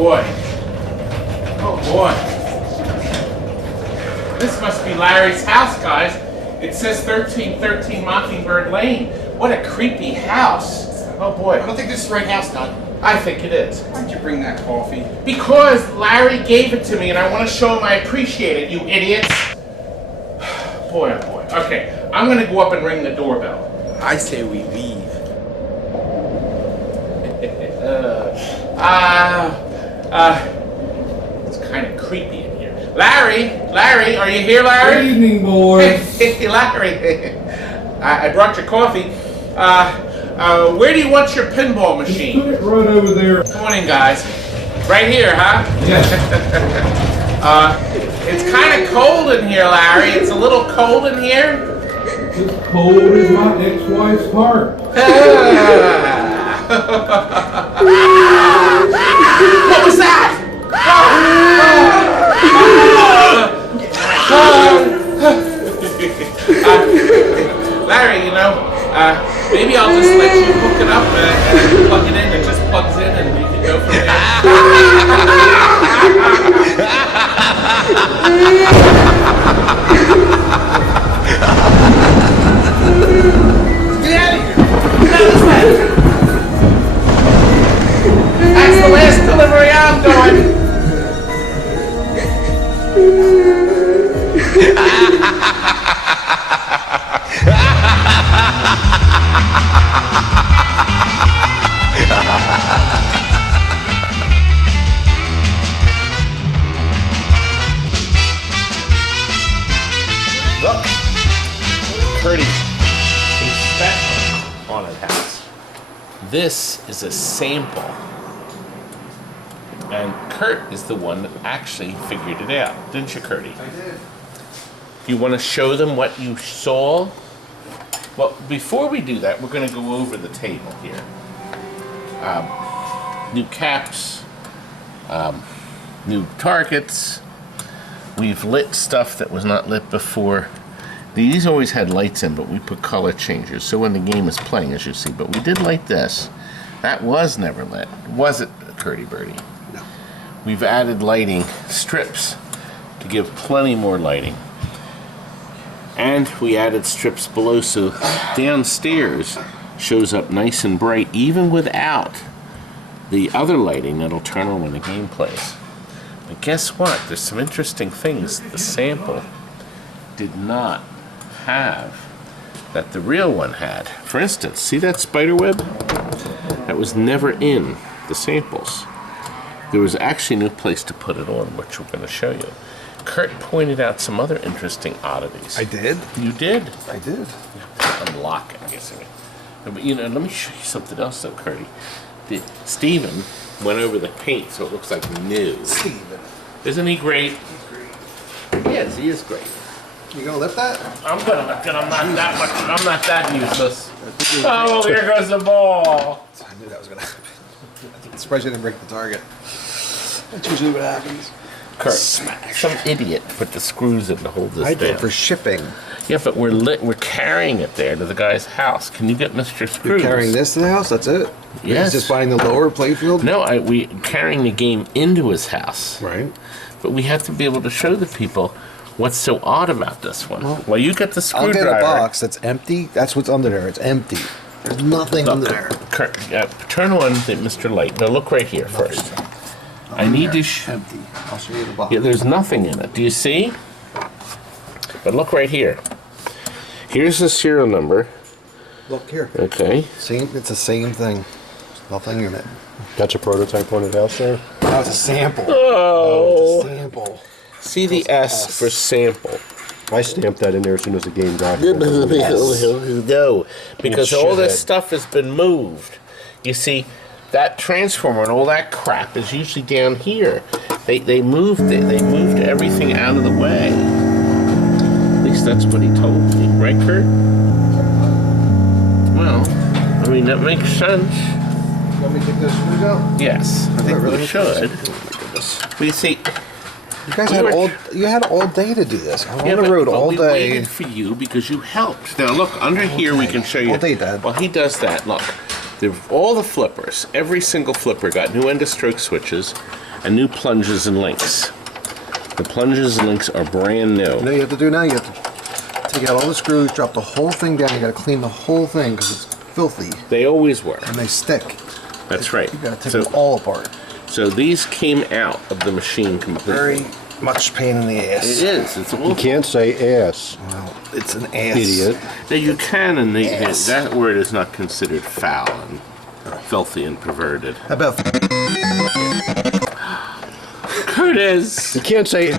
boy. Oh boy. This must be Larry's house, guys. It says 1313 Mockingbird Lane. What a creepy house. Oh boy. I don't think this is the right house, Don. I think it is. Why'd you bring that coffee? Because Larry gave it to me and I want to show him I appreciate it, you idiots. Boy, oh boy. Okay, I'm going to go up and ring the doorbell. I say we leave. It's kind of creepy in here. Larry, are you here, Larry? Good evening, boys. Hey, Larry. I brought your coffee. Where do you want your pinball machine? Put it right over there. Come on in, guys. Right here, huh? Yes. It's kind of cold in here, Larry. It's a little cold in here. It's as cold as my ex-wife's heart. What was that? Larry, you know, maybe I'll just let you hook it up and plug it in. It just plugs in and we can go from there. Get out of here! Get out of this way! That's the last delivery I'm doing! Look, Curt's haunted house. This is a sample, and Curt is the one that actually figured it out, didn't you, Curty? I did. You want to show them what you saw? Well, before we do that, we're going to go over the table here. New caps, new targets. We've lit stuff that was not lit before. These always had lights in, but we put color changers, so when the game is playing, as you see. But we did light this. That was never lit. Was it, Curdy Birdie? No. We've added lighting strips to give plenty more lighting. And we added strips below, so downstairs shows up nice and bright, even without the other lighting that'll turn on when the game plays. But guess what? There's some interesting things the sample did not have that the real one had. For instance, see that spider web? That was never in the samples. There was actually no place to put it on, which we're going to show you. Curt pointed out some other interesting oddities. I did? You did? I did. Unlock it, I'm guessing it. But you know, let me show you something else though, Curdy. Steven went over the paint so it looks like new. Steven. Isn't he great? He's great. Yes, he is great. You gonna lift that? I'm gonna lift it. I'm not that useless. Oh, here goes the ball. I knew that was gonna happen. I'm surprised you didn't break the target. That's usually what happens. Curt, some idiot put the screws in to hold this I down. did for shipping. Yeah, but we're carrying it there to the guy's house. Can you get Mr. Screws? You're carrying this to the house? That's it? Yes. He's just buying the lower playfield? No, we carrying the game into his house. Right. But we have to be able to show the people what's so odd about this one. Well, you get the I'll screwdriver. get a box that's empty. That's what's under there. It's empty. There's nothing under there. Curt, turn on the Mr. Light. Now look right here first. I need to empty. I'll show you the box. Yeah, there's nothing in it. Do you see? But look right here. Here's the serial number. Look here. Okay. Same. It's the same thing. There's nothing in it. Got your prototype haunted house there? That was a sample. Oh. It's a sample. See the S for sample. I stamped that in there as soon as the game got No, because all this stuff has been moved. You see, that transformer and all that crap is usually down here. They moved it. They moved everything out of the way. At least that's what he told me, right, Curt? Well, I mean that makes sense. You want me to take those screws out? Yes, I think really we should. Oh my goodness. But you see, You guys had all day to do this. I'm on the road all we day. waited for you because you helped. Now look, under here we can show you. All day, Dad. Well, he does that. Look, all the flippers, every single flipper got new end of stroke switches, and new plunges and links. The plunges and links are brand You know new. what you have to do now? You have to take out all the screws, drop the whole thing down. You got to clean the whole thing because it's filthy They always were. and they stick. That's right. You got to take So, them all apart. so these came out of the machine completely. Very much pain in the ass. It is. It's You awful. can't say ass, Well, it's an ass. idiot. Now you can, and Yes. that word is not considered foul and filthy and perverted. How about Curtis! You can't say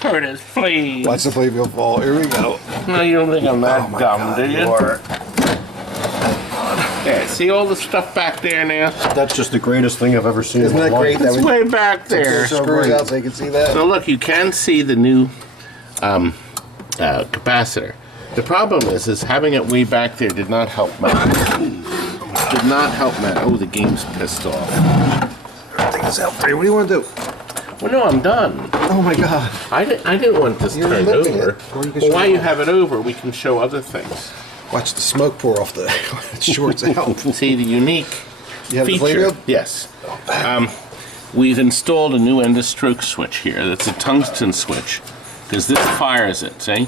Curtis, please! watch the playfield fall? Here we go. No, you don't think I'm that Oh my dumb, God, do you? are. Yeah, see all the stuff back there now? that's just the greatest thing I've ever seen Isn't in my that life. great? It's That way back we there. took the screws out so you can see that. So look, you can see the new capacitor. The problem is having it way back there did not help Matt. Did not help Matt. Oh, the game's pissed off. Take this out for you. What do you want to do? Well, no, I'm done. Oh my God. I didn't want this You're turned lifting over. it. Well, you can Well, show while it you off. have it over, we can show other things. Watch the smoke pour off the shorts out. See the unique You have the feature. playfield? Yes. We've installed a new end of stroke switch here. That's a tungsten switch, because this fires it. See?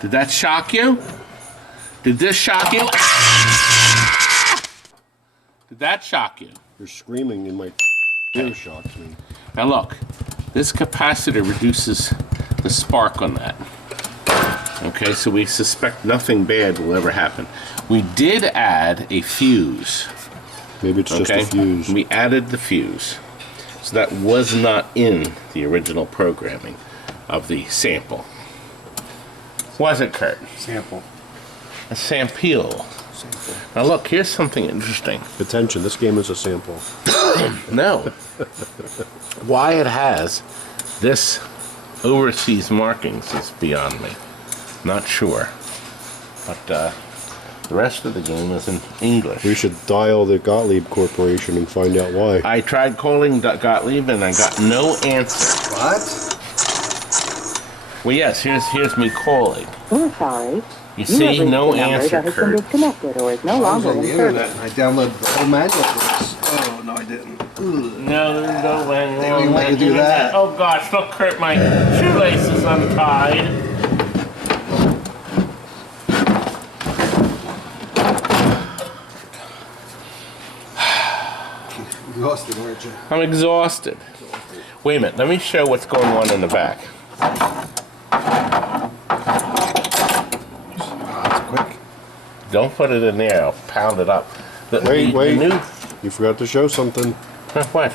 Did that shock you? Did this shock you? Did that shock you? You're screaming in my ear shocks me. Now look, this capacitor reduces the spark on that. Okay, so we suspect nothing bad will ever happen. We did add a fuse. Maybe it's just Okay, a fuse. we added the fuse. So that was not in the original programming of the sample. Was it, Curt? Sample. A sample. Now look, here's something interesting. Attention, this game is a sample. No. Why it has this overseas markings is beyond me. Not sure. But the rest of the game is in English. We should dial the Gottlieb Corporation and find out why. I tried calling Gottlieb and I got no answer. What? Well, yes, here's me calling. We're sorry. You see, have no reached a number answer, that has been Curt. disconnected or is no I was longer on in the service. internet and I downloaded the whole manual for this. Oh, no, I didn't. Ugh. No, They wouldn't let you do that. Oh gosh, look, Curt, my shoelace is untied. Exhausted, weren't you? I'm exhausted. Wait a minute, let me show what's going on in the back. Oh, that's quick. Don't put it in there, I'll pound it up. Wait, wait. The new, You forgot to show something. what?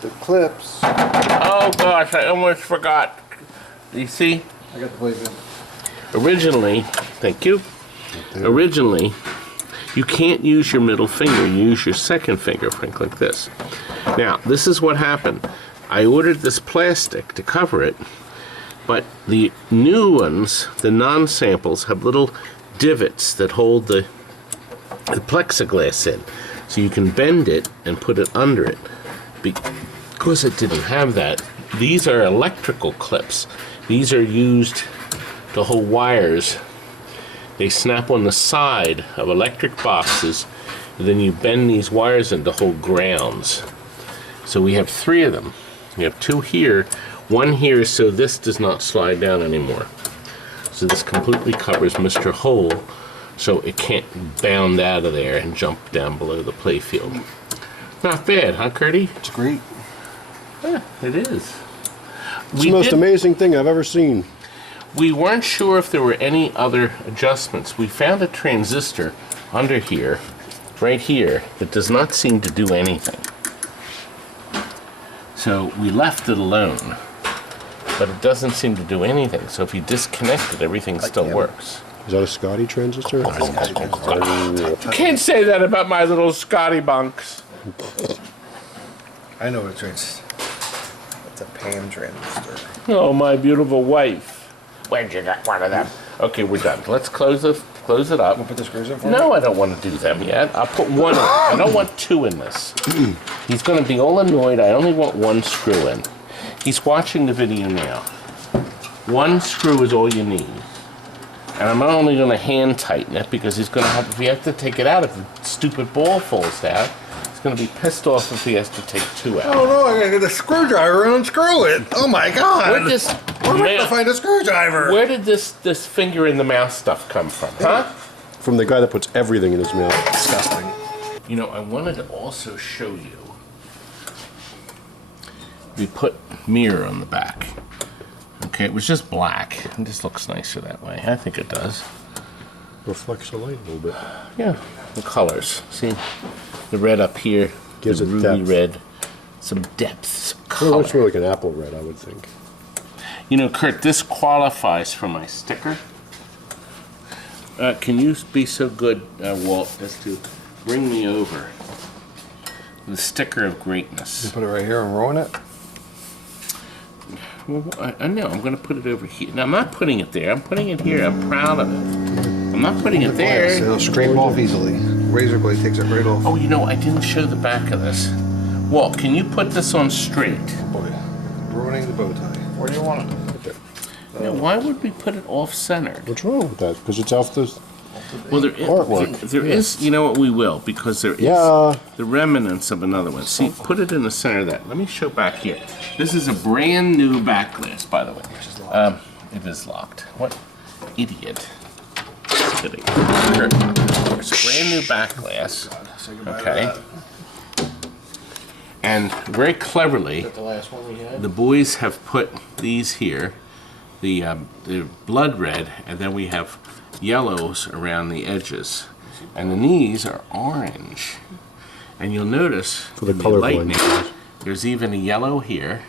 The clips. Oh gosh, I almost forgot. You see, I got the playfield. originally, thank you. Originally, you can't use your middle finger, you use your second finger, Frank, like this. Now, this is what happened. I ordered this plastic to cover it, but the new ones, the non-samples, have little divots that hold the plexiglass in. So you can bend it and put it under it. Because it didn't have that, these are electrical clips. These are used to hold wires. They snap on the side of electric boxes, and then you bend these wires in to hold grounds. So we have 3 of them. We have 2 here, 1 here, so this does not slide down anymore. So this completely covers Mr. Hole, so it can't bound out of there and jump down below the playfield. Not bad, huh, Curdy? It's great. Yeah, it is. It's the most amazing thing I've ever seen. We weren't sure if there were any other adjustments. We found a transistor under here, right here, that does not seem to do anything. So we left it alone, but it doesn't seem to do anything. So if you disconnect it, everything still works. Is that a Scotty transistor? You can't say that about my little Scotty bunks. I know what it's. It's a Pam transistor. Oh, my beautiful wife. Where'd you get one of them? Okay, we're done. Let's close it up. Put the screws in for me? No, I don't want to do them yet. I'll put 1 in. I don't want 2 in this. He's going to be all annoyed. I only want 1 screw in. He's watching the video now. 1 screw is all you need. And I'm only going to hand tighten it because he's going to have, if you have to take it out if the stupid ball falls down, He's going to be pissed off if he has to take 2 out. Oh no, I gotta get a screwdriver and unscrew it. Oh my god! Where did this Where am I gonna find a screwdriver? Where did this finger in the mouth stuff come from, huh? From the guy that puts everything in his mouth. Disgusting. You know, I wanted to also show you. We put mirror on the back. Okay, it was just black. It just looks nicer that way. I think it does. Reflects the light a little bit. Yeah, the colors. See, the red up here, Gives the it ruby depth. red, some depth, some Well, color. it's more like an apple red, I would think. You know, Curt, this qualifies for my sticker. Can you be so good, Walt, as to bring me over the sticker of greatness? Put it right here and ruin it. Well, I know, I'm going to put it over here. Now, I'm not putting it there. I'm putting it here. I'm proud of it. I'm not putting it there. It'll scrape off easily. Razor blade takes it right off. Oh, you know, I didn't show the back of this. Walt, can you put this on straight? Boy, ruining the bow tie. Where do you want it? Now, why would we put it off-centered? What's wrong with that? Because it's off the Well, artwork. there is, you know what, we will, because there is the remnants of another one. See, put it in the center of that. Let me show back here. This is a brand new back glass, by the way. It is locked. What idiot. Kidding. It's a brand new back glass. Okay. And very cleverly, The last one we had. the boys have put these here, the blood red, and then we have yellows around the edges, and the knees are orange. And you'll notice For the in color lightning, blend. there's even a yellow here,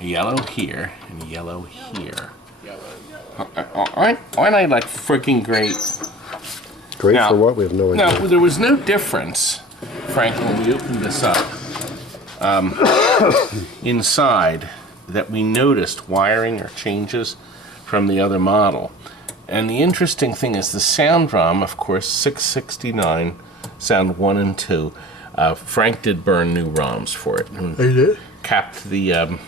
a yellow here, and a yellow here. Aren't I like freaking great? Great Now- for what? We have no idea. Now, there was no difference, Frank, when we opened this up inside, that we noticed wiring or changes from the other model. And the interesting thing is the sound ROM, of course, 669, sound 1 and 2. Frank did burn new ROMs for it. And capped the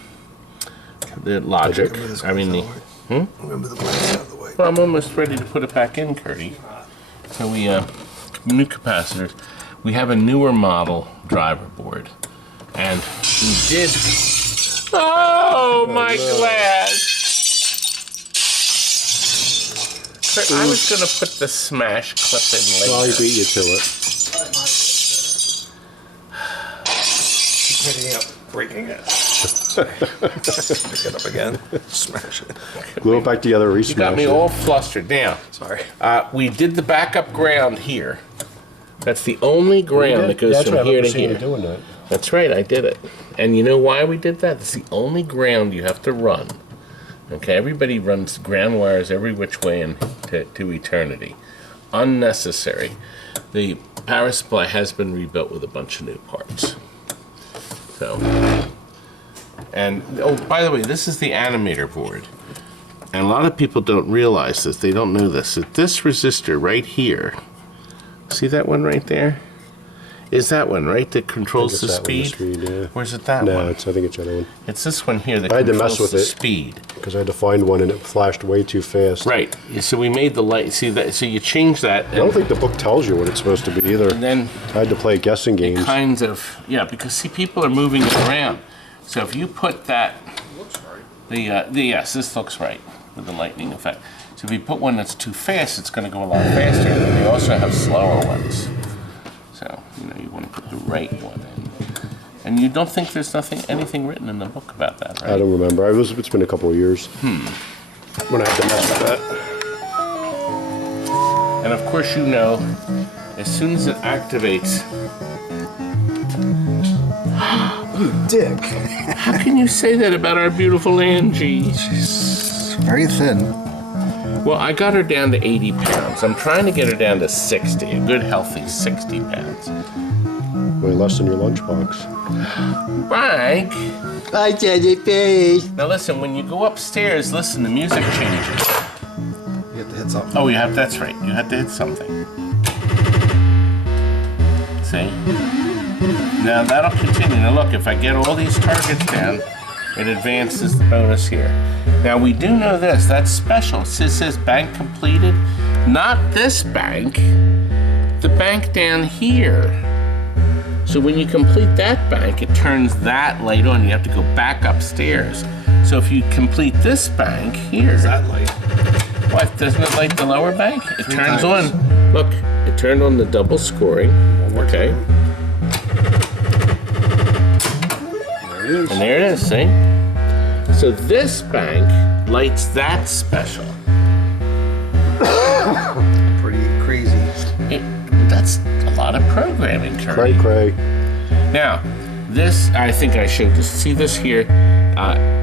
logic. I mean, Remember the blades out of the way. well, I'm almost ready to put it back in, Curdy. So we, new capacitors. We have a newer model driver board. And we did... Oh, my glass! Kurt, I was going to put the smash clip in later. Well, I beat you to it. Picking up, breaking it. Pick it up again. Smash it. Glue it back together, You got resmash me it. all flustered. Now, Sorry. we did the backup ground here. That's the only ground that goes That's right, from I here remember to seeing you here. doing that. That's right, I did it. And you know why we did that? It's the only ground you have to run. Okay, everybody runs ground wires every which way to eternity. Unnecessary. The power supply has been rebuilt with a bunch of new parts. So, and oh, by the way, this is the animator board. And a lot of people don't realize this. They don't know this. That this resistor right here, see that one right there? Is that one, right? That controls the It's that one, speed? yeah. Or is it that No, one? I think it's the other one. It's this one here that I had to controls mess with the it. speed. Because I had to find one and it flashed way too fast. Right. So we made the light. See that? So you change that. I don't think the book tells you what it's supposed to be either. And then I had to play guessing games. kinds of because see, people are moving it around. So if you put that, yes, this looks right with the lightning effect. So if you put one that's too fast, it's going to go a lot faster. And they also have slower ones. So you want to put the right one in. And you don't think there's anything written in the book about that, right? I don't remember. It's been a couple of years. When I had to mess with that. And of course, as soon as it activates, Dick. how can you say that about our beautiful Angie? Very thin. Well, I got her down to 80 pounds. I'm trying to get her down to 60, a good healthy 60 pounds. Way less than your lunchbox. Frank! I did it, babe. Now listen, when you go upstairs, listen, the music changes. You have to hit something. Oh, that's right. You have to hit something. See? Now that'll continue. Now look, if I get all these targets down, it advances the bonus here. Now we do know this, that's special. It says bank completed. Not this bank, the bank down here. So when you complete that bank, it turns that light on. You have to go back upstairs. So if you complete this bank here, That light. what, doesn't it light the lower bank? It Three turns times. on. Look, it turned on the double scoring. Okay. There it is. And there it is, see? So this bank lights that special. Pretty crazy. That's a lot of programming, Curt. Cray cray. Now, this, I think I showed this. See this here?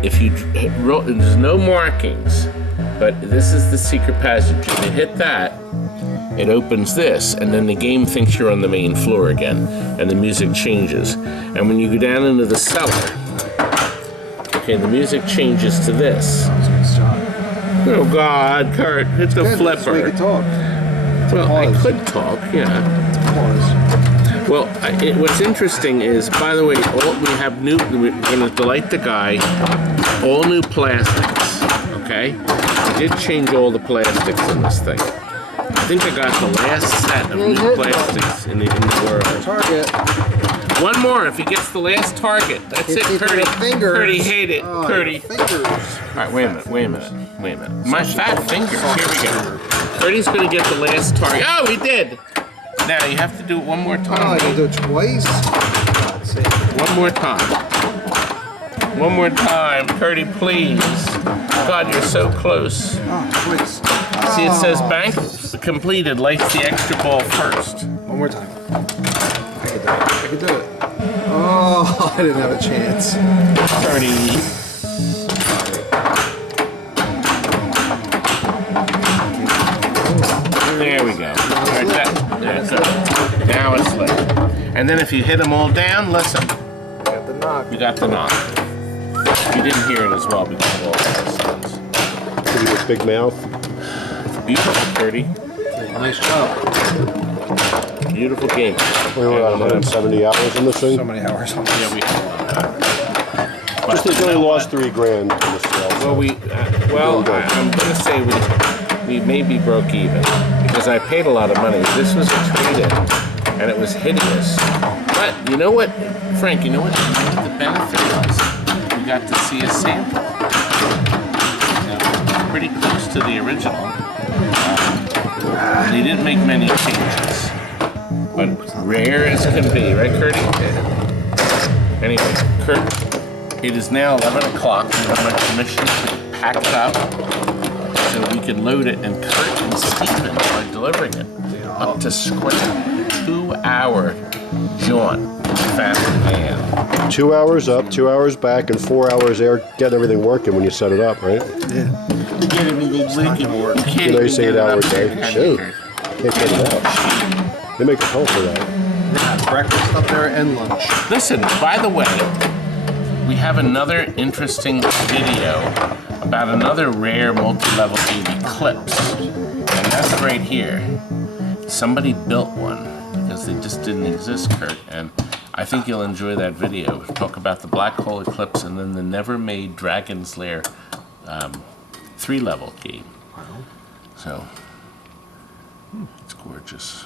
If you there's no markings, but this is the secret passage. If you hit that, it opens this, and then the game thinks you're on the main floor again, and the music changes. And when you go down into the cellar, okay, the music changes to this. Oh God, Curt, it's a flipper. So we can talk. Well, I pause. could talk, yeah. Pause. Well, what's interesting is, by the way, we have new. We're going to delight the guy. All new plastics. Okay, I did change all the plastics in this thing. I think I got the last set of new plastics in the world. Target. One more if he gets the last target. That's it, Curdy. Curdy, hate it, Oh, Curdy. fingers. All right, wait a minute. My fat fingers. Here we go. Curdy's going to get the last target. Oh, he did. Now you have to do it one more Oh, time. you do it twice? Let's see. One more time. One more time, Curdy, please. God, you're so close. Oh, twice. See, it says bank completed. Lights the extra ball first. One more time. I can do it. Oh, I didn't have a chance. Curdy. There we go. Right, that's it. Now it's lit. And then if you hit them all down, listen. I got the knock. You got the knock. You didn't hear it as well because of all the sounds. Pretty with big mouth. Beautiful, Curdy. Nice job. Beautiful game. We were on 170 hours in this thing. So many hours on this. Yeah, we Just they only lost $3,000 in the sale. Well, I'm gonna say we maybe broke even because I paid a lot of money. This was a trade-in, and it was hideous. But you know what, Frank? You know what the benefit was? We got to see a sample. Pretty close to the original. They didn't make many changes, but rare as can be, right, Curdy? Anyway, Curt, it is now 11 o'clock. We have my permission to pack it up so we can load it, and Curt and Steven are delivering it up to square. 2-hour jaunt. Fast man. 2 hours up, 2 hours back, and 4 hours there getting everything working when you set it up, right? Yeah. Get everything working. You know, you say 8 hours day. Shoot. Can't get it out. They make a hell for that. Yeah, breakfast up there and lunch. Listen, by the way, we have another interesting video about another rare multi-level game Eclipse. And that's right here. Somebody built one because they just didn't exist, Curt. And I think you'll enjoy that video. We'll talk about the Black Hole Eclipse and then the never-made Dragon's Lair 3-level game. So, it's gorgeous.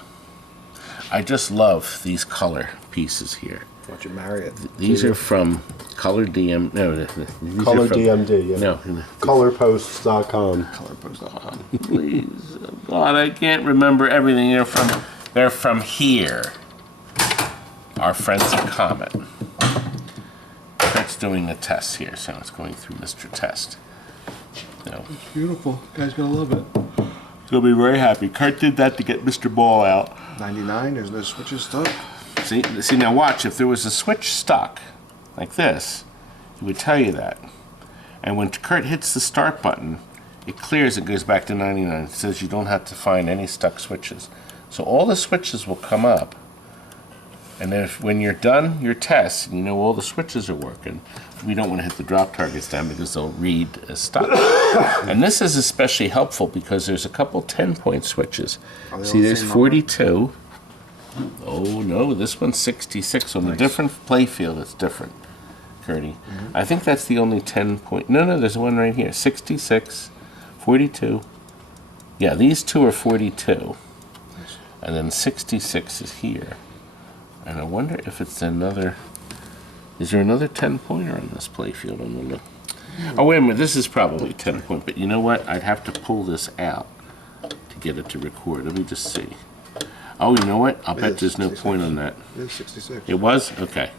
I just love these color pieces here. Watch you marry it. These are from Color DM. No, these Color are from, DMD, yeah. No. Colorposts.com. Colorpost.com. Please, God, I can't remember everything. They're from here. Our friends at Comet. Kurt's doing the test here, so it's going through Mr. Test. No. Beautiful. You guys gonna love it. He'll be very happy. Curt did that to get Mr. Ball out. 99, there's no switches stuck. See, now watch. If there was a switch stuck, like this, it would tell you that. And when Curt hits the start button, it clears, it goes back to 99. It says you don't have to find any stuck switches. So all the switches will come up. And then when you're done your test, you know all the switches are working. We don't want to hit the drop targets down because they'll read as stuck. And this is especially helpful because there's a couple 10-point switches. See, there's 42. Oh no, this one's 66. On a different play field, it's different, Curdy. I think that's the only 10-point. No, there's one right here. 66, 42. Yeah, these two are 42. And then 66 is here. And I wonder if it's another... Is there another 10-pointer on this playfield? I'm gonna look. Oh, wait a minute. This is probably 10-point. But you know what? I'd have to pull this out to get it to record. Let me just see. Oh, you know what? I'll bet there's no point on that. It was 66. It was? Okay.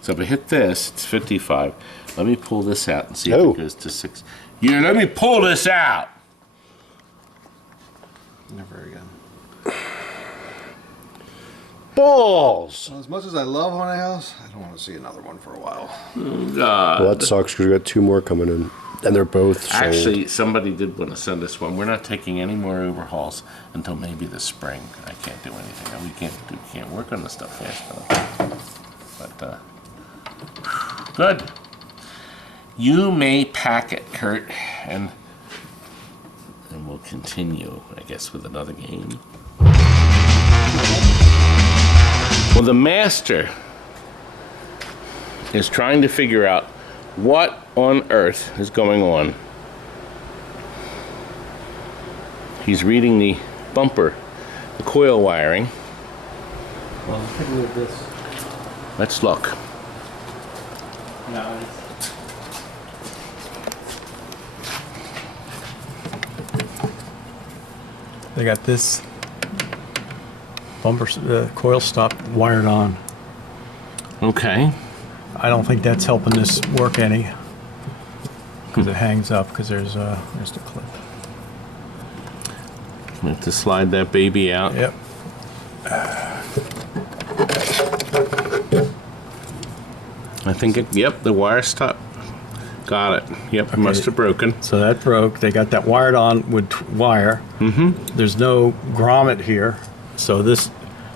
So if I hit this, it's 55. Let me pull this out and see if Oh. it goes to 6. Yeah, let me pull this out. Never again. Balls! Well, as much as I love Haunted House, I don't want to see another one for a while. Well, that sucks because we got 2 more coming in. And they're both sold. Actually, somebody did want to send us one. We're not taking any more overhauls until maybe the spring. I can't do anything. We can't work on the stuff fast enough. But good. You may pack it, Curt, and we'll continue, I guess, with another game. Well, the master is trying to figure out what on earth is going on. He's reading the bumper, the coil wiring. Well, take a look at this. Let's look. No, they got this bumper coil stop wired on. Okay. I don't think that's helping this work any, because it hangs up. Because there's the clip. We have to slide that baby out. Yep. I think it. Yep, the wire stopped. Got it. Yep, it must have broken. So that broke. They got that wired on with wire. Mm-hmm. There's no grommet here, so this,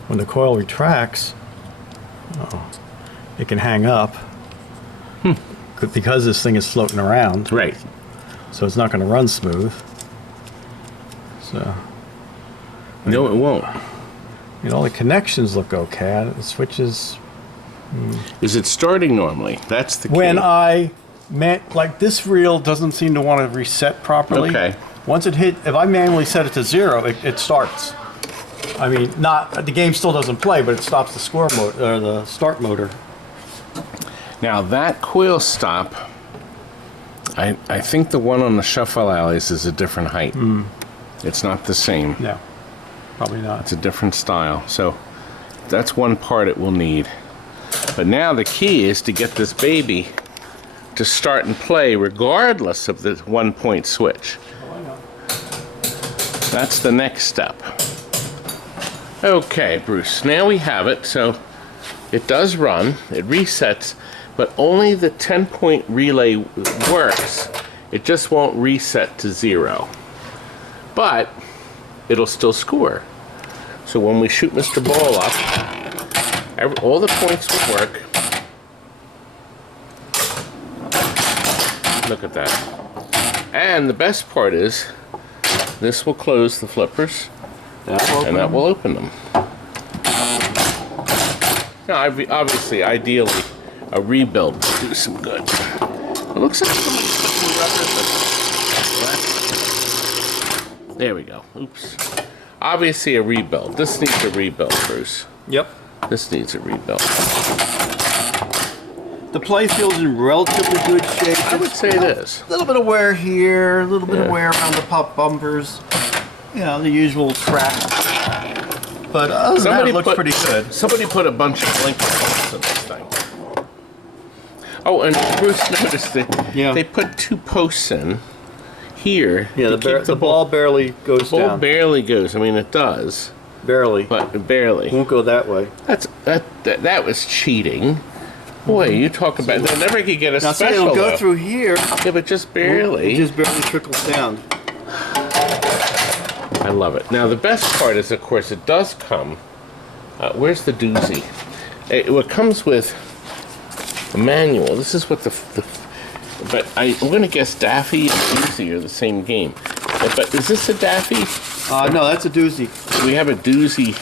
when the coil retracts, it can hang up. Because this thing is floating around. Right. So it's not going to run smooth. So. No, it won't. You know, all the connections look okay. The switches. Is it starting normally? That's the key. When I meant, like, this reel doesn't seem to want to reset properly. Okay. Once it hit, if I manually set it to 0, it starts. I mean, not the game still doesn't play, but it stops the score mode or the start motor. Now that coil stop, I think the one on the shuffle alleys is a different height. It's not the same. No, probably not. It's a different style. So that's one part it will need. But now the key is to get this baby to start and play regardless of the 1-point switch. Oh, I know. That's the next step. Okay, Bruce, now we have it. So it does run, it resets, but only the 10-point relay works. It just won't reset to 0. But it'll still score. So when we shoot Mr. Ball up, all the points will work. Look at that. And the best part is, this will close the flippers, and that will open them. Now, obviously, ideally, a rebuild would do some good. It looks like somebody's putting rubber, but there we go. Oops. Obviously, a rebuild. This needs a rebuild, Bruce. Yep. This needs a rebuild. The playfield's in relatively good shape. I would say it is. A little bit of wear here, a little bit of wear around the pop bumpers. You know, the usual crap. But other than that, it looks pretty good. Somebody put a bunch of blinker bolts in this thing. Oh, and Bruce noticed that they put 2 posts in here. Yeah, the ball barely goes down. The ball barely goes. I mean, it does. Barely. But barely. Won't go that way. That was cheating. Boy, you talk about that. Never could get a Now, special. it'll go through here. Yeah, but just barely. It just barely trickles down. I love it. Now, the best part is, of course, it does come. Where's the doozy? It comes with a manual. This is what but I'm going to guess Daffy and Doozy are the same game. But is this a Daffy? No, that's a doozy. We have a Doozy.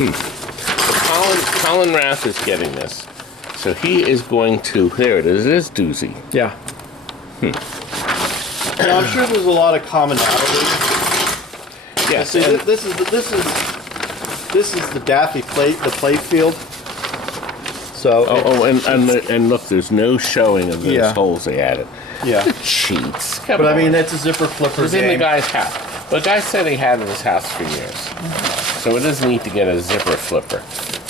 So Colin Rath is getting this. So he is going to, there it is, Doozy. Yeah. Now, I'm sure there's a lot of commonality. Yes. See, this is This is the Daffy play field. So and look, there's no showing of those Yeah. holes they added. yeah, Cheats. Come but I on. mean it's a zipper flipper It was in the game. guy's house. The guy said he had it in his house for years. So it is neat to get a zipper flipper.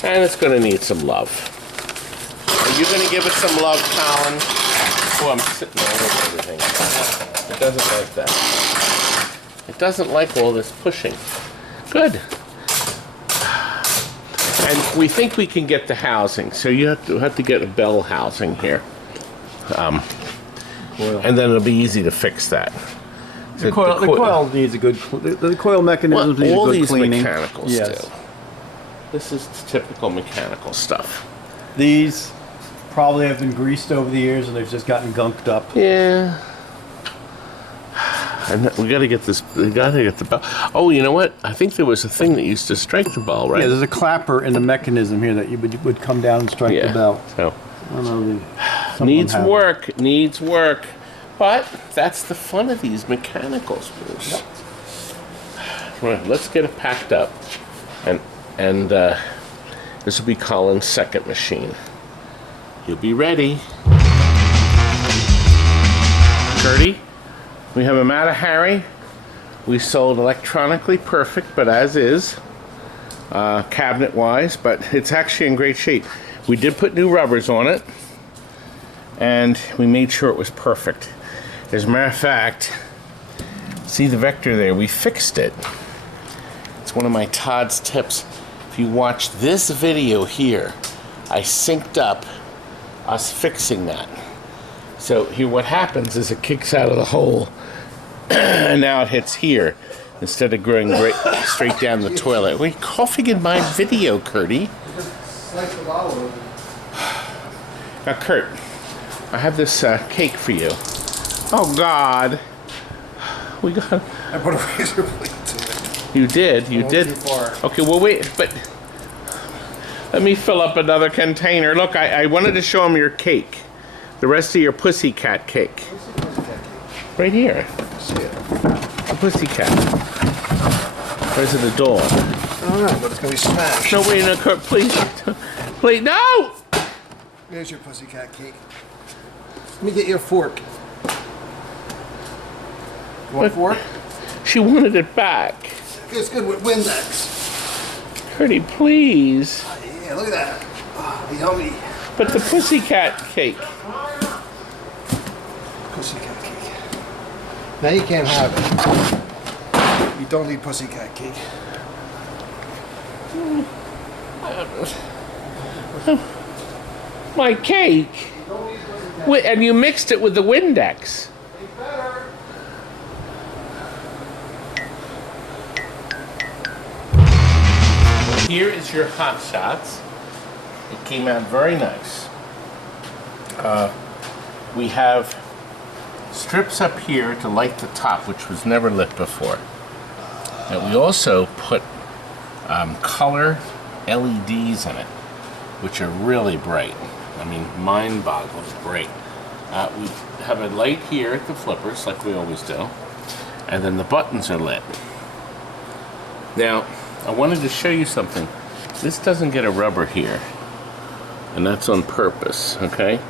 And it's going to need some love. Are you going to give it some love, Colin? Oh, I'm sitting all over everything. It doesn't like that. It doesn't like all this pushing. Good. And we think we can get the housing. So you have to get a bell housing here. And then it'll be easy to fix that. The coil needs a good. The coil mechanisms need a all good these cleaning. mechanicals Yes. do. This is typical mechanical stuff. These probably have been greased over the years and they've just gotten gunked up. Yeah. And we got to get this. We got to get the bell. Oh, you know what? I think there was a thing that used to strike the bell, right? Yeah, there's a clapper in the mechanism here that you would come down and strike the bell. So I don't know. Some of needs them have it. work. Needs work. But that's the fun of these mechanicals, Bruce. Right, let's get it packed up, and this will be Colin's second machine. He'll be ready. Curdy, we have a Mata Hari. We sold electronically perfect, but as is, cabinet-wise. But it's actually in great shape. We did put new rubbers on it, and we made sure it was perfect. As a matter of fact, see the vector there? We fixed it. It's one of my Todd's tips. If you watch this video here, I synced up us fixing that. So here what happens is it kicks out of the hole and now it hits here instead of going straight down the toilet. Were you coughing in my video, Curdy? Now, Curt, I have this cake for you. Oh, God. We got... I put a razor blade to it. You did? You did? Too far. Okay, well, wait, but... Let me fill up another container. Look, I wanted to show him your cake. The rest of your Pussycat Cake. Right here. See it. The Pussycat. Where's the doll? I don't know, but it's gonna be smashed. No, wait, no, Curt, please. Please, no! There's your Pussycat Cake. Let me get you a fork. You want a fork? She wanted it back. It's good with Windex. Curdy, please. Yeah, look at that. Oh, yummy. But the Pussycat Cake. Pussycat Cake. Now you can't have it. You don't need Pussycat Cake. My cake? Wait, and you mixed it with the Windex. Here is your Hot Shots. It came out very nice. We have strips up here to light the top, which was never lit before. And we also put color LEDs in it, which are really bright. I mean, mind-boggling bright. We have a light here at the flippers, like we always do, and then the buttons are lit. Now, I wanted to show you something. This doesn't get a rubber here, and that's on purpose, okay?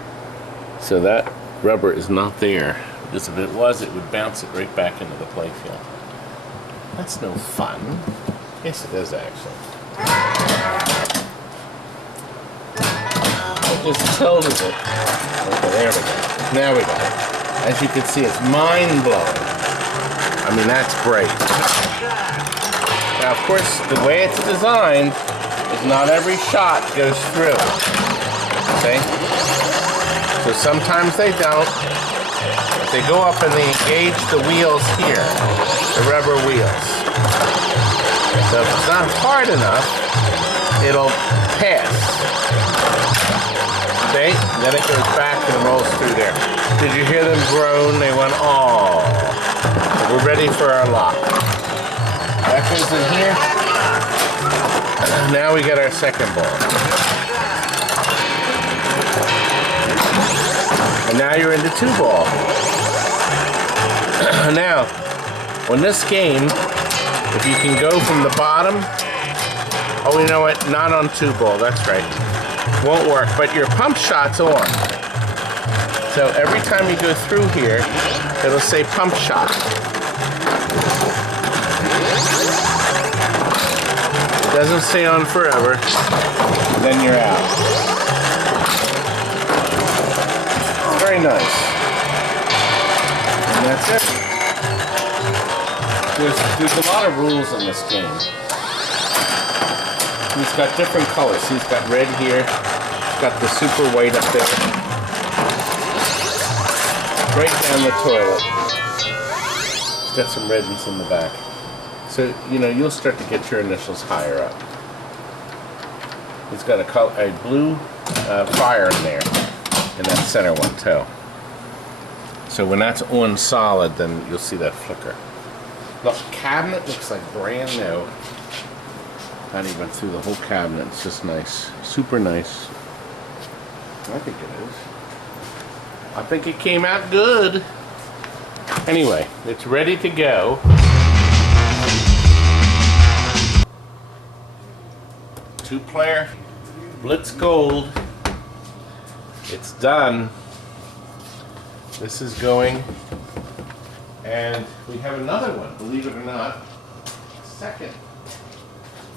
So that rubber is not there, because if it was, it would bounce it right back into the playfield. That's no fun. Yes, it is, actually. I just tilted it. Okay, there we go. There we go. As you can see, it's mind-blowing. I mean, that's great. Now, of course, the way it's designed is not every shot goes through. Okay? So sometimes they don't. If they go up and they engage the wheels here, the rubber wheels. So if it's not hard enough, it'll pass. Okay? Then it goes back and rolls through there. Did you hear them groan? They went, oh. We're ready for our lock. That goes in here. Now we get our second ball. And now you're into 2-ball. Now, on this game, if you can go from the bottom, Oh, you know what? Not on 2-ball. That's right. Won't work. But your pump shot's on. So every time you go through here, it'll say pump shot. It doesn't stay on forever. Then you're out. Very nice. And that's it. There's a lot of rules in this game. He's got different colors. He's got red here. He's got the super white up there. Right down the toilet. He's got some red ones in the back. So, you know, you'll start to get your initials higher up. He's got a blue fire in there. In that center one, too. So when that's on solid, then you'll see that flicker. The cabinet looks like brand new. Not even through the whole cabinet. It's just nice. Super nice. I think it is. I think it came out good. Anyway, it's ready to go. Two-player Blitz Gold. It's done. This is going. And we have another one, believe it or not. Second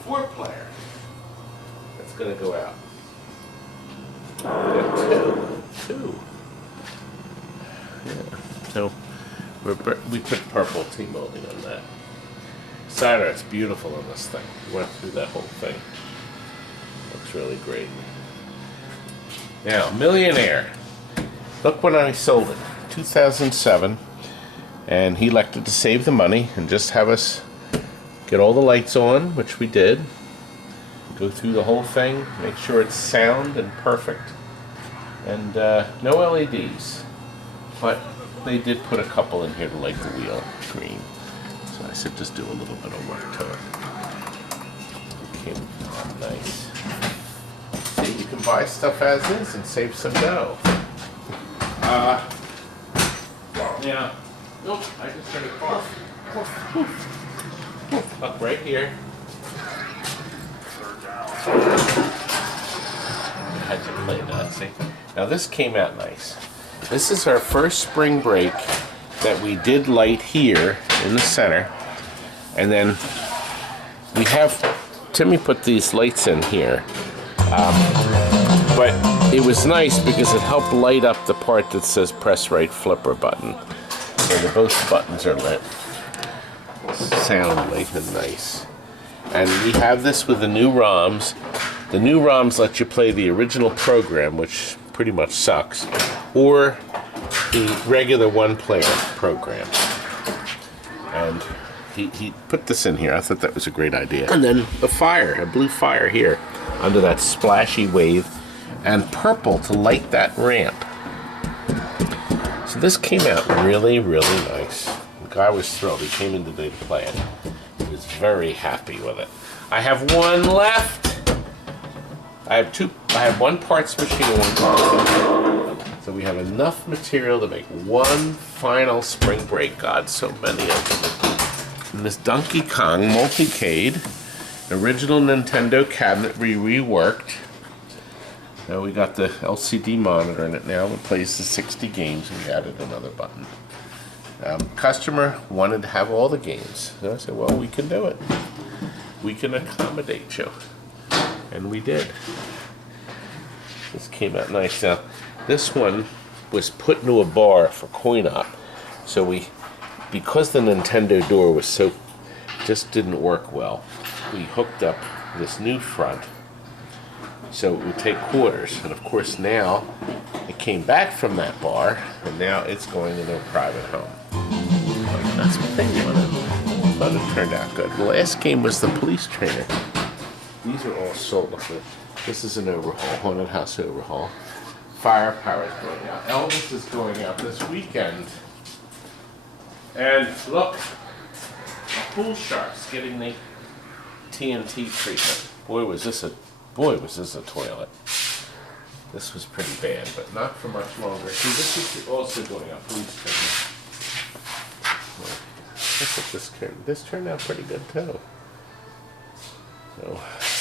4-player. That's going to go out. We got two. Yeah. So we put purple T-molding on that. Cider, it's beautiful on this thing. We went through that whole thing. Looks really great. Now, Millionaire. Look when I sold it. 2007. And he elected to save the money and just have us get all the lights on, which we did. Go through the whole thing, make sure it's sound and perfect. And no LEDs. But they did put a couple in here to light the wheel green. So I said just do a little bit of work to it. It came out nice. See, you can buy stuff as is and save some dough. Yeah. Nope, I just heard a cough. Up right here. I had to play that, see? Now this came out nice. This is our first spring break that we did light here in the center. And then we have, Timmy put these lights in here. But it was nice because it helped light up the part that says press right flipper button. So both buttons are lit. Sound light and nice. And we have this with the new ROMs. The new ROMs let you play the original program, which pretty much sucks, or the regular one-player program. And he put this in here. I thought that was a great idea. And then the fire, a blue fire here under that splashy wave, and purple to light that ramp. So this came out really, really nice. The guy was thrilled. He came in today to play it. He was very happy with it. I have one left. I have one parts machine and one parts machine. So we have enough material to make one final spring break. God, so many of them. And this Donkey Kong Multicade, original Nintendo cabinet we reworked. Now we got the LCD monitor in it now. It plays the 60 games, and we added another button. Customer wanted to have all the games. So I said, well, we can do it. We can accommodate you. And we did. This came out nice. Now, this one was put into a bar for coin-op. So because the Nintendo door was just didn't work well, we hooked up this new front. So it would take quarters, and of course now it came back from that bar, and now it's going into a private home. That's what they wanted. But it turned out good. The last game was the police trainer. These are all sold. Look, this is an overhaul, haunted house overhaul. Firepower is going out. Elvis is going out this weekend. And look, a pool shark's getting the TNT treatment. Boy, was this a toilet. This was pretty bad, but not for much longer. See, this is also going up. Police trainer. Look at this turned out pretty good too. So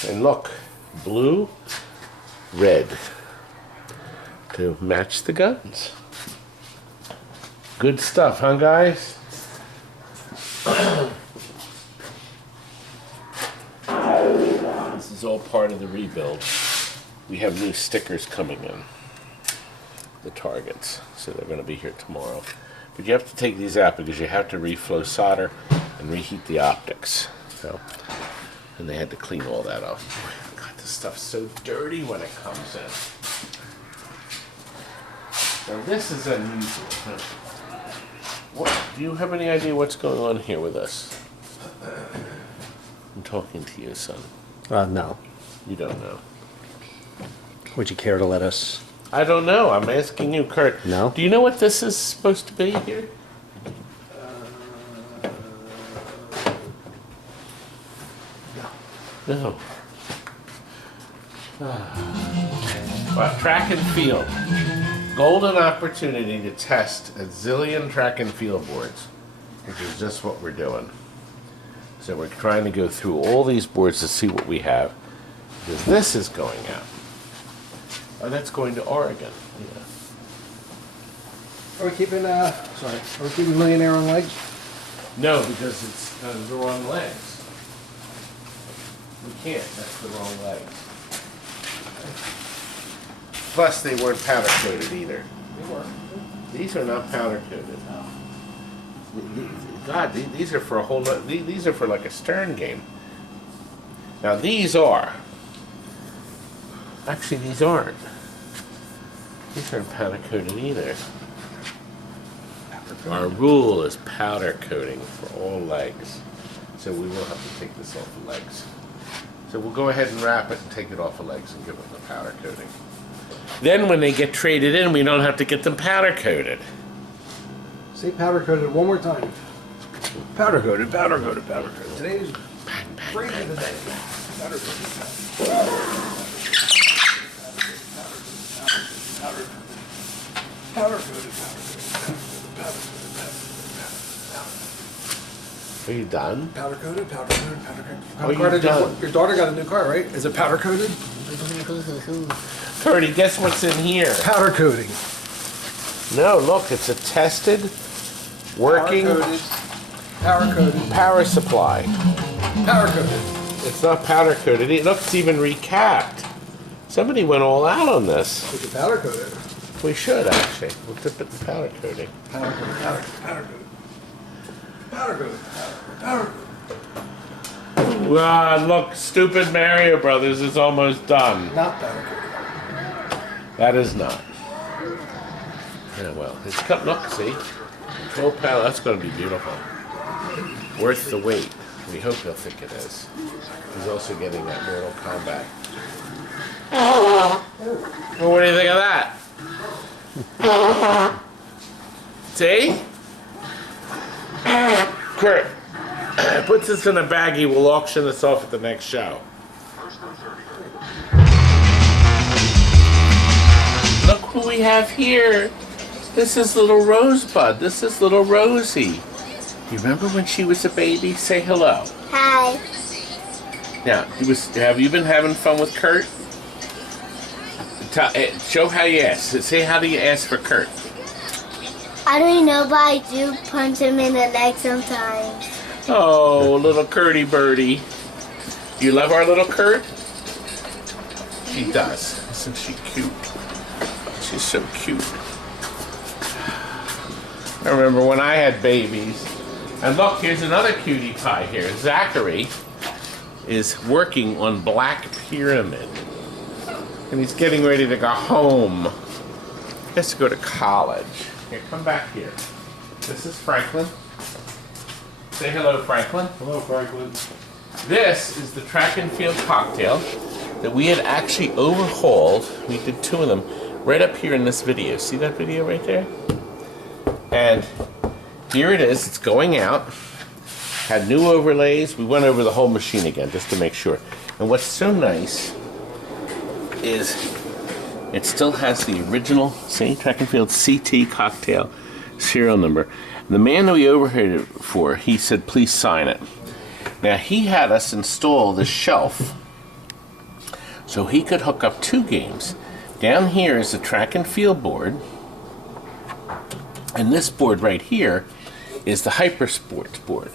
And look, blue, red to match the guns. Good stuff, huh, guys? This is all part of the rebuild. We have new stickers coming in, the targets, so they're going to be here tomorrow. But you have to take these out because you have to reflow solder and reheat the optics. So, and they had to clean all that up. God, this stuff's so dirty when it comes in. Now this is unusual. What? Do you have any idea what's going on here with us? I'm talking to you, son. No. You don't know. Would you care to let us? I don't know. I'm asking you, Curt. No. Do you know what this is supposed to be here? No. Well, track and field. Golden opportunity to test a zillion track and field boards, which is just what we're doing. So we're trying to go through all these boards to see what we have, because this is going out. Oh, that's going to Oregon. Yeah. Are we keeping, Are we keeping Millionaire on legs? No, because it's the wrong legs. We can't. That's the wrong legs. Plus, they weren't powder coated either. They were. These are not powder coated. God, these are for a whole. These are for like a Stern game. Now these are. Actually, these aren't. These aren't powder coated either. Our rule is powder coating for all legs, so we will have to take this off the legs. So we'll go ahead and wrap it and take it off the legs and give them the powder coating. Then when they get traded in, we don't have to get them powder coated. Say powder coated one more time. Powder coated, powder coated, powder coated. Today's phrase of the day. Powder coated, powder coated. Powder coated, powder coated. Are you done? Powder coated, powder coated, powder coated. Are you done? Your daughter got a new car, right? Is it powder coated? Curdy, guess what's in here? Powder coating. No, look, it's a tested, working Powder coated. power supply. Powder coated. It's not powder coated. Look, it's even recapped. Somebody went all out on this. We should powder coat it. We should, actually. We'll dip it in powder coating. Powder coated, powder coated. Powder coated, powder coated. Ah, look, stupid Mario Brothers is almost done. Not powder coated. That is not. Yeah, well, it's cut. Look, see? Control panel, that's going to be beautiful. Worth the wait. We hope he'll think it is. He's also getting that Mortal Kombat. Well, what do you think of that? See? Curt, put this in a baggie. We'll auction this off at the next show. Look who we have here. This is little Rosebud. This is little Rosie. You remember when she was a baby? Say hello. Hi. Now, have you been having fun with Curt? Show how you ask. Say, how do you ask for Curt? I don't know, but I do punch him in the leg sometimes. Oh, little Curdy birdie. You love our little Curt? She does. Isn't she cute? She's so cute. I remember when I had babies. And look, here's another cutie pie here. Zachary is working on Black Pyramid. And he's getting ready to go home. He has to go to college. Here, come back here. This is Franklin. Say hello, Franklin. Hello, Franklin. This is the track and field cocktail that we had actually overhauled. We did 2 of them right up here in this video. See that video right there? And here it is. It's going out. Had new overlays. We went over the whole machine again just to make sure. And what's so nice is it still has the original, see, track and field CT cocktail serial number. The man that we overheard it for, he said, please sign it. Now, he had us install this shelf So he could hook up 2 games. Down here is the track and field board. And this board right here is the HYPERSPORTS board.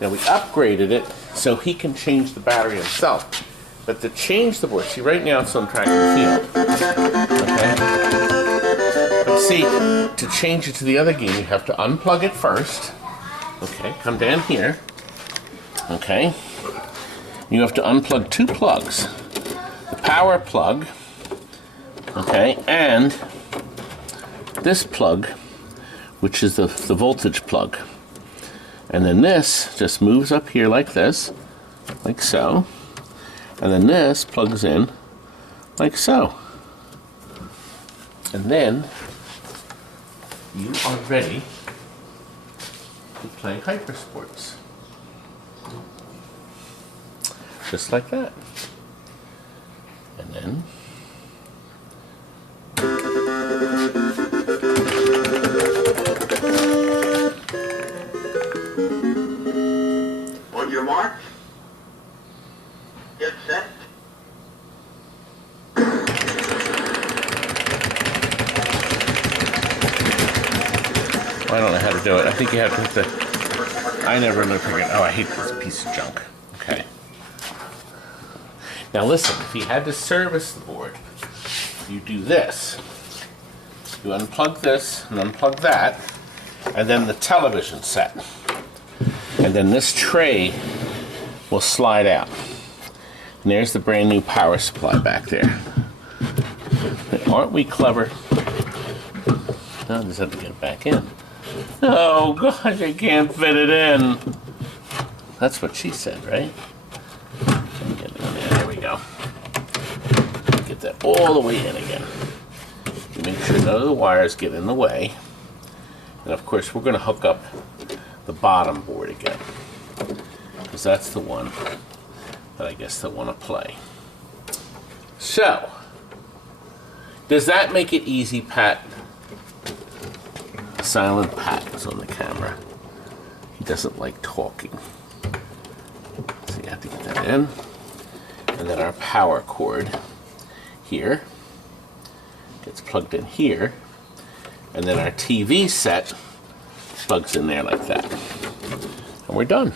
Now we upgraded it so he can change the battery himself. But to change the board, see right now it's on track and field. Okay? But see, to change it to the other game, you have to unplug it first. Okay, come down here. Okay. You have to unplug 2 plugs. The power plug, okay, and this plug, which is the voltage plug. And then this just moves up here like this, like so. And then this plugs in like so. And then you are ready to play HYPERSPORTS. Just like that. And then on your mark, get set. I don't know how to do it. I think you have to hit the... I never know. Oh, I hate this piece of junk. Okay. Now listen, if you had to service the board, you do this. You unplug this and unplug that, and then the television set. And then this tray will slide out. And there's the brand new power supply back there. Aren't we clever? Now I just have to get it back in. Oh gosh, I can't fit it in. That's what she said, right? Get it in there. There we go. Get that all the way in again. You make sure none of the wires get in the way. And of course, we're going to hook up the bottom board again, because that's the one that I guess they want to play. So, does that make it easy, Pat? Silent Pat is on the camera. He doesn't like talking. So you have to get that in. And then our power cord here gets plugged in here. And then our TV set plugs in there like that. And we're done.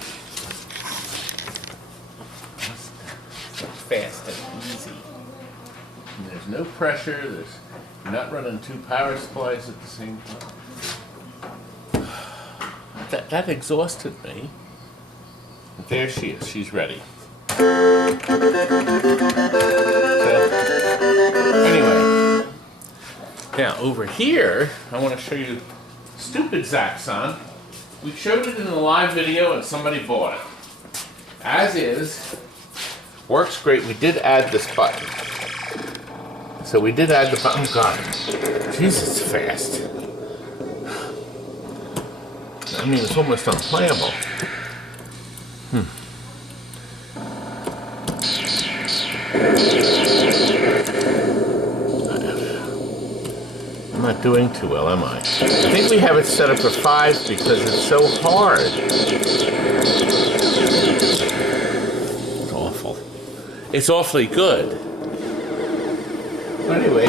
Fast and easy. And there's no pressure. You're not running 2 power supplies at the same time. That exhausted me. But there she is. She's ready. So, anyway, now over here, I want to show you stupid Zaxxon. We showed it in the live video and somebody bought it. As is, works great. We did add this button. So we did add the button. Oh God, Jesus, fast. I mean, it's almost unplayable. I'm not doing too well, am I? I think we have it set up for 5 because it's so hard. It's awful. It's awfully good. But anyway,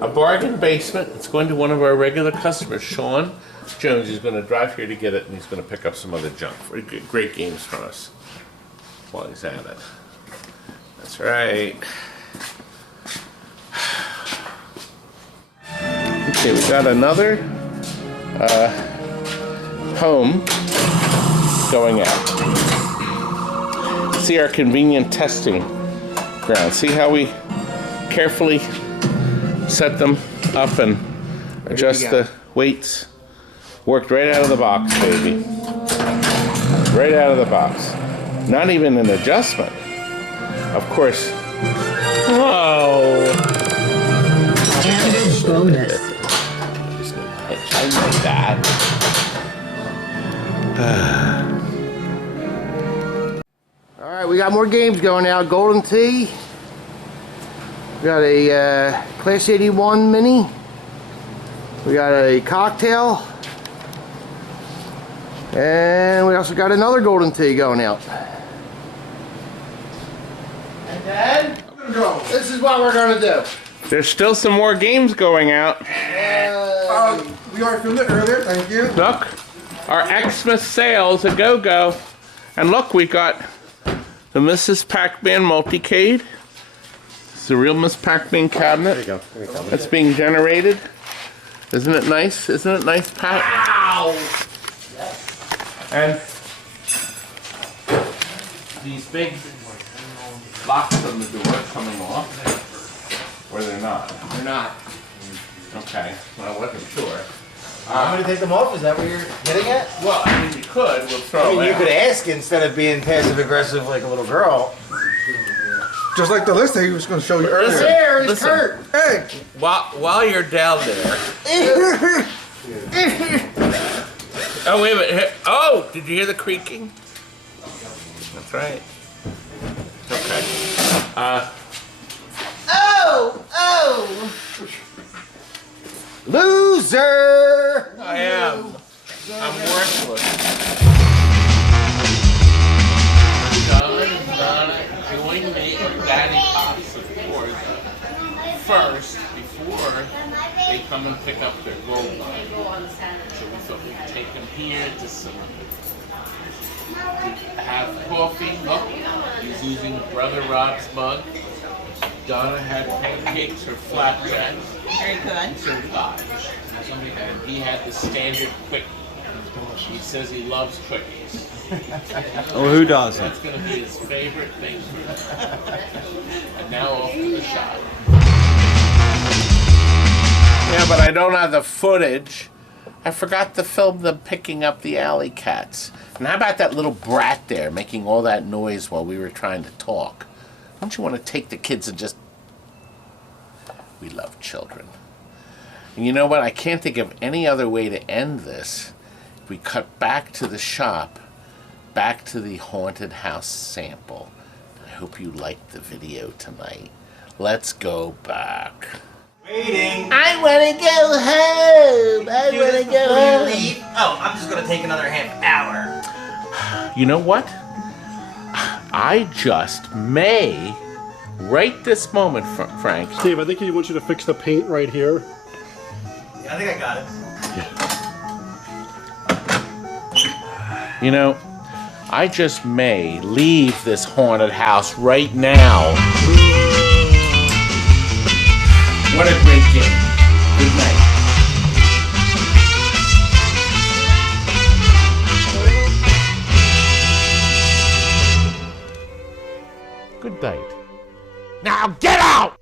a bargain basement. It's going to one of our regular customers, Sean Jones. He's going to drive here to get it, and he's going to pick up some other junk. Great games from us while he's at it. That's right. Okay, we got another home going out. See our convenient testing ground. See how we carefully set them up and adjust the weights. Worked right out of the box, baby. Right out of the box. Not even an adjustment. Of course. Oh. Bonus. I like that. All right, we got more games going out. Golden Tee. We got a Class 81 Mini. We got a Cocktail. And we also got another Golden Tee going out. And Dad, I'm going to This is what we're gonna do. There's still some more games going out. We already filmed it earlier, thank you. Look, our Xmas sales a go-go. And look, we got the Mrs. Pac-Man Multicade. It's the real Miss Pac-Man cabinet. There you go. There you go. That's being generated. Isn't it nice? Isn't it nice, Pat? Ow! And these big locks on the door coming off. Or they're not? They're not. Okay, well, I wasn't sure. I'm gonna take them off, is that what you're getting at? Well, I mean, you could. We'll throw I mean, it you out. could ask instead of being passive aggressive like a little girl. Just like the list that he was going to show you earlier. There is Listen. Curt. Hey! While you're down there. Oh, wait a minute. Here- Oh, did you hear the creaking? That's right. Okay. Oh! Loser! I am. I'm worthless. Donna, join me and Daddy Pops, of course, first, before they come and pick up their gold mine. So we thought we'd take them here to have coffee. Look, he's using Brother Rob's mug. Donna had pancakes or flapjacks. Very good. So did I. And he had the standard quick. He says he loves quickies. Oh, who doesn't? That's going to be his favorite thing for him. And now off to the shop. Yeah, but I don't have the footage. I forgot to film them picking up the alley cats. And how about that little brat there making all that noise while we were trying to talk? Don't you want to take the kids and just... We love children. And you know what? I can't think of any other way to end this. If we cut back to the shop, back to the haunted house sample. I hope you liked the video tonight. Let's go back. Waiting. I want to go home. I want to go home. Leave? Oh, I'm just gonna take another half hour. You know what? I just may, right this moment, Frank. Steve, I think he wants you to fix the paint right here. Yeah, I think I got it. You know, I just may leave this haunted house right now. What a great game. Good night. Good night. Now get out!